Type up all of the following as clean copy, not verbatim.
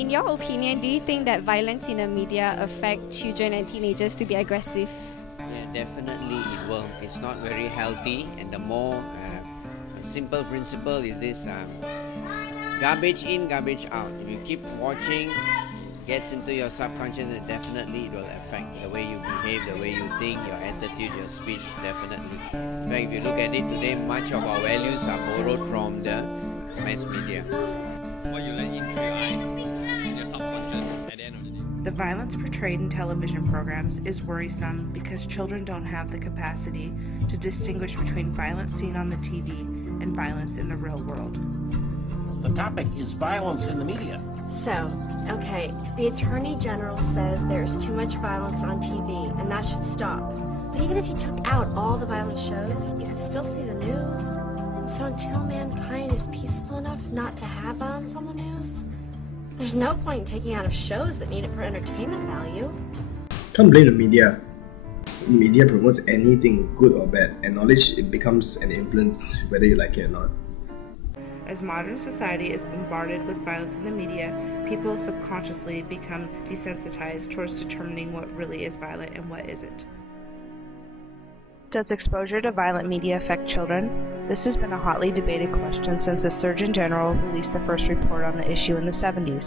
In your opinion, do you think that violence in the media affect children and teenagers to be aggressive? Yeah, definitely it will. It's not very healthy, and the more simple principle is this: garbage in, garbage out. If you keep watching, gets into your subconscious, and definitely it will affect the way you behave, the way you think, your attitude, your speech, definitely. In fact, if you look at it today, much of our values are borrowed from the mass media. What you let in through your eyes is in your subconscious at the end of the day. The violence portrayed in television programs is worrisome because children don't have the capacity to distinguish between violence seen on the TV and violence in the real world. The topic is violence in the media. So, okay, the Attorney General says there's too much violence on TV and that should stop. But even if you took out all the violent shows, you could still see the news. So until mankind is peaceful enough not to have violence on the news, there's no point in taking out of shows that need it for entertainment value. Can't blame the media. The media promotes anything, good or bad, and knowledge it becomes an influence whether you like it or not. As modern society is bombarded with violence in the media, people subconsciously become desensitized towards determining what really is violent and what isn't. Does exposure to violent media affect children? This has been a hotly debated question since the Surgeon General released the first report on the issue in the 70s.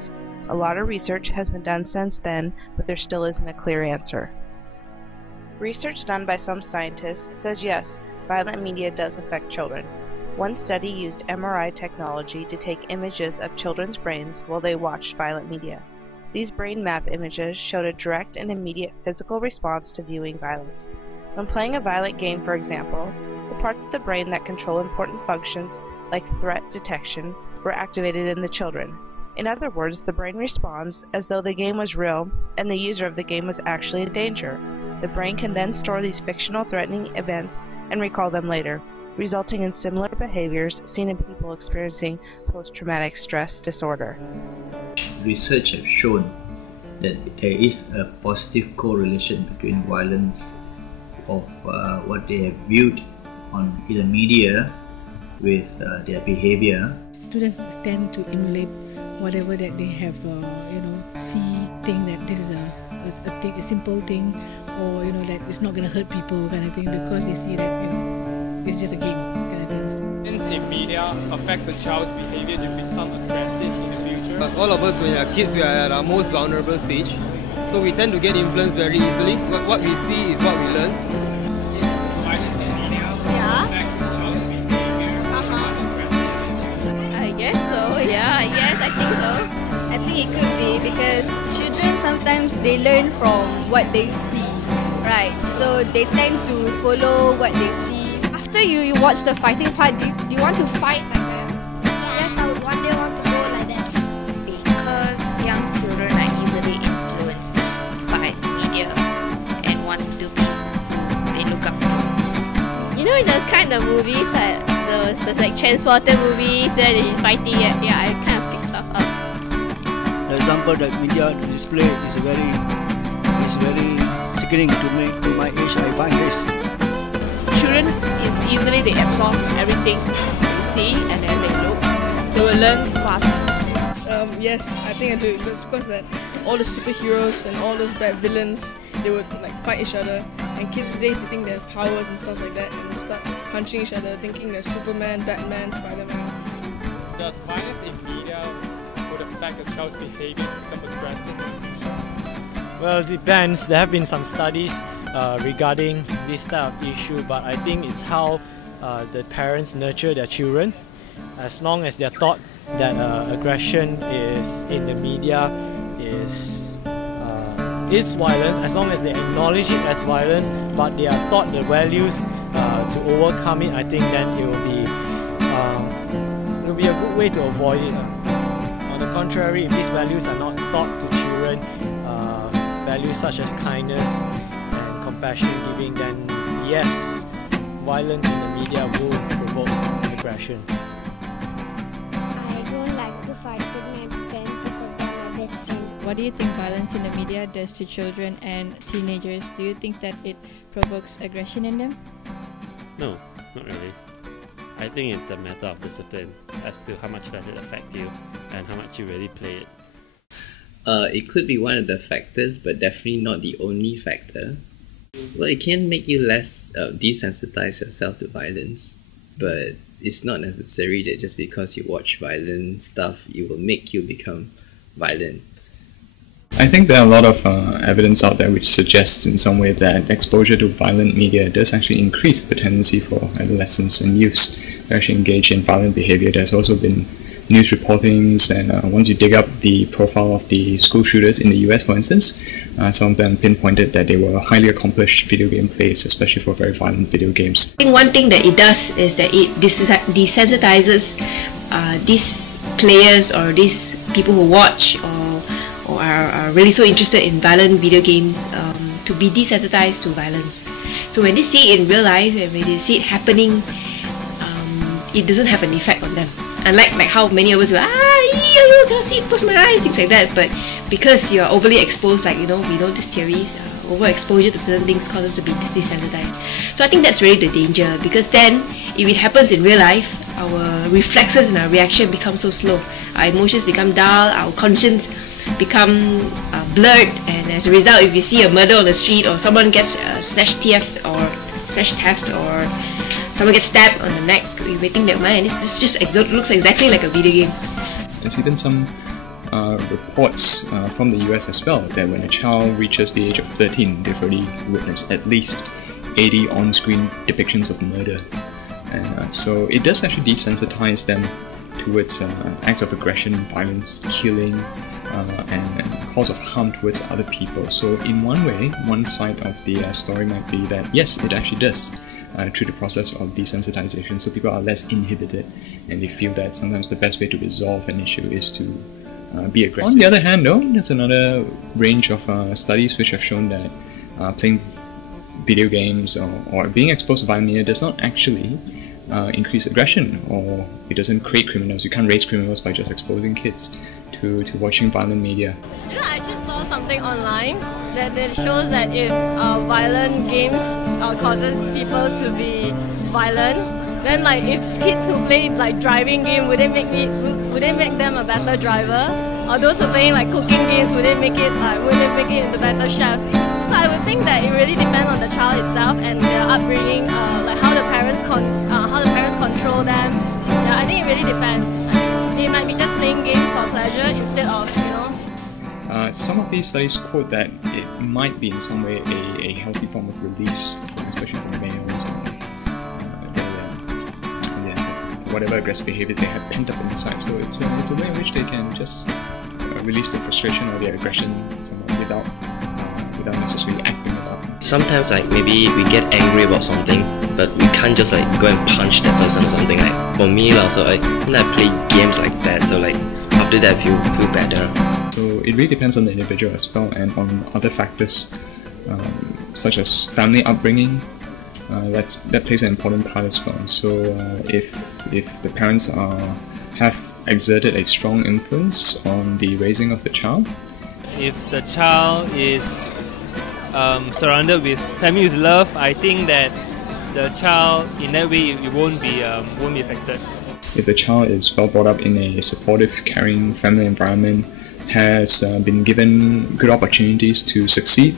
A lot of research has been done since then, but there still isn't a clear answer. Research done by some scientists says yes, violent media does affect children. One study used MRI technology to take images of children's brains while they watched violent media. These brain map images showed a direct and immediate physical response to viewing violence. When playing a violent game, for example, the parts of the brain that control important functions, like threat detection, were activated in the children. In other words, the brain responds as though the game was real and the user of the game was actually in danger. The brain can then store these fictional threatening events and recall them later, resulting in similar behaviors seen in people experiencing post-traumatic stress disorder. Research has shown that there is a positive correlation between violence of what they have viewed in the media with their behavior. Students tend to emulate whatever that they have, think that this is a simple thing, or that it's not going to hurt people kind of thing, because they see that it's just a game kind of thing. Violence in media affects a child's behavior to become aggressive in the future. All of us, when we are kids, we are at our most vulnerable stage. So we tend to get influenced very easily. What we see is what we learn. Violence in media affects a child's behavior to become aggressive. I guess so, yeah, yes, I think so. I think it could be because children sometimes they learn from what they see, right? So they tend to follow what they see. After you watch the fighting part, do you want to fight like that? Yes, I would one day want to go like that. Because young children are easily influenced by media and want to be who they look up to. You know those kind of movies that those like transporter movies that he's fighting at? Yeah, I kind of pick stuff up. The example that media display is very sickening to me. To my age, I find this. Children is easily they absorb everything they see and then they look. They will learn fast. Yes, I think I do. Because that all the superheroes and all those bad villains, they would like fight each other. And kids these days they think they have powers and stuff like that, and they start punching each other, thinking they're Superman, Batman, Spider-Man. Does violence in media would affect a child's behavior to become aggressive in the future? Well, it depends. There have been some studies regarding this type of issue, but I think it's how the parents nurture their children. As long as they're taught that aggression is in the media is violence, as long as they acknowledge it as violence, but they are taught the values to overcome it, I think then it will be a good way to avoid it. On the contrary, if these values are not taught to children, values such as kindness and compassion giving, then yes, violence in the media will provoke aggression. I don't like to fight with my friend because they're my best friend. What do you think violence in the media does to children and teenagers? Do you think that it provokes aggression in them? No, not really. I think it's a matter of discipline as to how much does it affect you and how much you really play it. It could be one of the factors, but definitely not the only factor. Well, it can make you less desensitize yourself to violence, but it's not necessary that just because you watch violent stuff, it will make you become violent. I think there are a lot of evidence out there which suggests in some way that exposure to violent media does actually increase the tendency for adolescents and youths to actually engage in violent behavior. There's also been news reportings, and once you dig up the profile of the school shooters in the US, for instance, some of them pinpointed that they were highly accomplished video game players, especially for very violent video games. I think one thing that it does is that it desensitizes these players or these people who watch or are really so interested in violent video games to be desensitized to violence. So when they see it in real life and when they see it happening, it doesn't have an effect on them. Unlike like how many of us go, I don't see it, close my eyes, things like that. But because you're overly exposed, like we know these theories, overexposure to certain things causes us to be desensitized. So I think that's really the danger, because then if it happens in real life, our reflexes and our reaction become so slow. Our emotions become dull, our conscience become blurred, and as a result, if you see a murder on the street or someone gets snatch theft or someone gets stabbed on the neck, we think that, man, this just looks exactly like a video game. There's even some reports from the US as well that when a child reaches the age of 13, they've already witnessed at least 80 on-screen depictions of murder. And so it does actually desensitize them towards acts of aggression, violence, killing, and cause of harm towards other people. So in one way, one side of the story might be that yes, it actually does through the process of desensitization, so people are less inhibited and they feel that sometimes the best way to resolve an issue is to be aggressive. On the other hand though, there's another range of studies which have shown that playing video games or being exposed to violent media does not actually increase aggression, or it doesn't create criminals. You can't raise criminals by just exposing kids to watching violent media. You know, I just saw something online that shows that if violent games causes people to be violent, then like if kids who play like driving game, would it make them a better driver? Or those who play like cooking games, would it make it into better chefs? So I would think that it really depends on the child itself and their upbringing, like how the parents control them. Yeah, I think it really depends. They might be just playing games for pleasure instead of, some of these studies quote that it might be in some way a healthy form of release, especially for males, whatever aggressive behavior they have pent up inside. So it's a way in which they can just release their frustration or their aggression without necessarily acting it out. Sometimes like maybe we get angry about something, but we can't just like go and punch that person or something. Like for me also, when I play games like that, so like after that I feel better. So it really depends on the individual as well, and on other factors such as family upbringing. That plays an important part as well. So if the parents have exerted a strong influence on the raising of the child, if the child is surrounded with family with love, I think that the child in that way it won't be affected. If the child is well brought up in a supportive, caring family environment, has been given good opportunities to succeed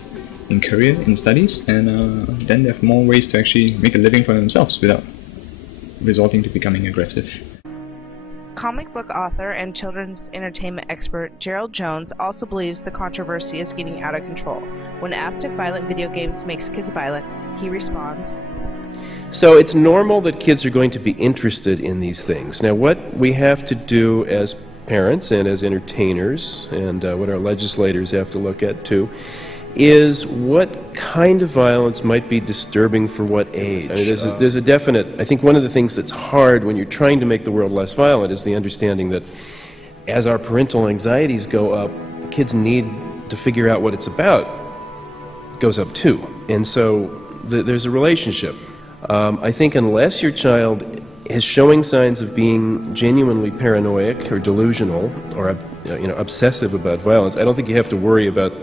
in career, in studies, and then they have more ways to actually make a living for themselves without resorting to becoming aggressive. Comic book author and children's entertainment expert Gerald Jones also believes the controversy is getting out of control. When asked if violent video games makes kids violent, he responds, So it's normal that kids are going to be interested in these things. Now what we have to do as parents and as entertainers, and what our legislators have to look at too, is what kind of violence might be disturbing for what age. I mean, there's a definite, I think one of the things that's hard when you're trying to make the world less violent is the understanding that as our parental anxieties go up, kids need to figure out what it's about goes up too. And so there's a relationship. I think unless your child is showing signs of being genuinely paranoid or delusional or obsessive about violence, I don't think you have to worry about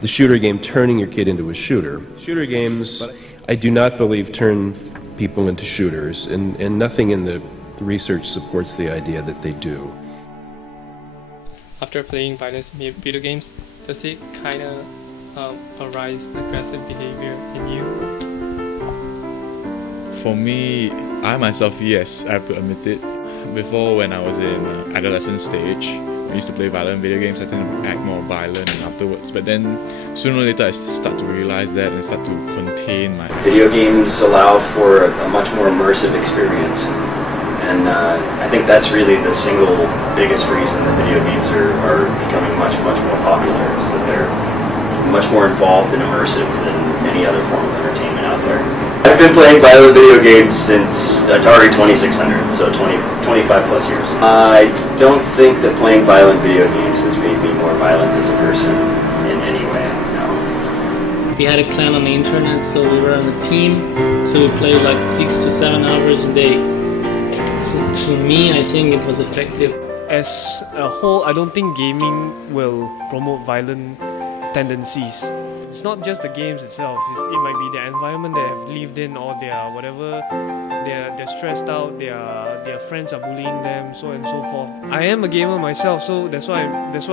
the shooter game turning your kid into a shooter. Shooter games, I do not believe, turn people into shooters, and nothing in the research supports the idea that they do. after playing violent video games, does it kind of arise aggressive behavior in you? For me, I myself, yes, I have to admit it. Before, when I was in adolescent stage, I used to play violent video games. I tend to act more violent and afterwards. But then, sooner or later, I start to realize that and start to contain my... Video games allow for a much more immersive experience. And I think that's really the single biggest reason that video games are becoming much more popular, is that they're much more involved and immersive than any other form of entertainment out there. I've been playing violent video games since Atari 2600, so 25 plus years. I don't think that playing violent video games has made me more violent as a person in any way, no. We had a clan on the internet, so we were on a team, so we played like 6 to 7 hours a day. So to me, I think it was effective. As a whole, I don't think gaming will promote violent tendencies. It's not just the games itself, it might be the environment they have lived in, or they're stressed out, their friends are bullying them, so on and so forth. I am a gamer myself, so that's why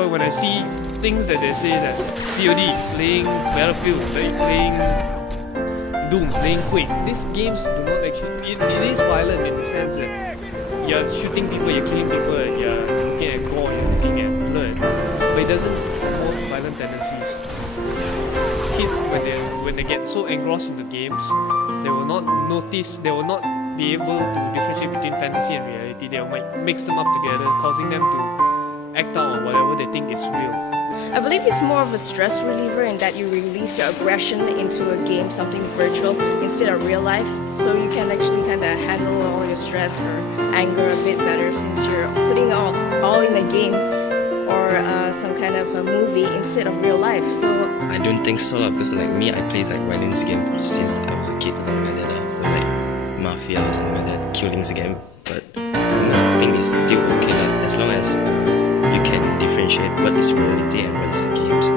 when I see things that they say that COD, playing Battlefield, playing Doom, playing Quake, these games do not actually, it is violent in the sense that you're shooting people, you're killing people, and you're looking at gore, you're looking at blood, but it doesn't promote violent tendencies. Kids, when they get so engrossed into games, they will not notice, they will not be able to differentiate between fantasy and reality. They might mix them up together, causing them to act out on whatever they think is real. I believe it's more of a stress reliever in that you release your aggression into a game, something virtual, instead of real life. So you can actually kind of handle all your stress or anger a bit better, since you're putting all in a game or some kind of a movie instead of real life. So I don't think so, because like me, I play like violence game since I was a kid, something like that. So like Mafia or something like that, killings game. But that's the thing, is still okay, like as long as you can differentiate what is reality and what is the games.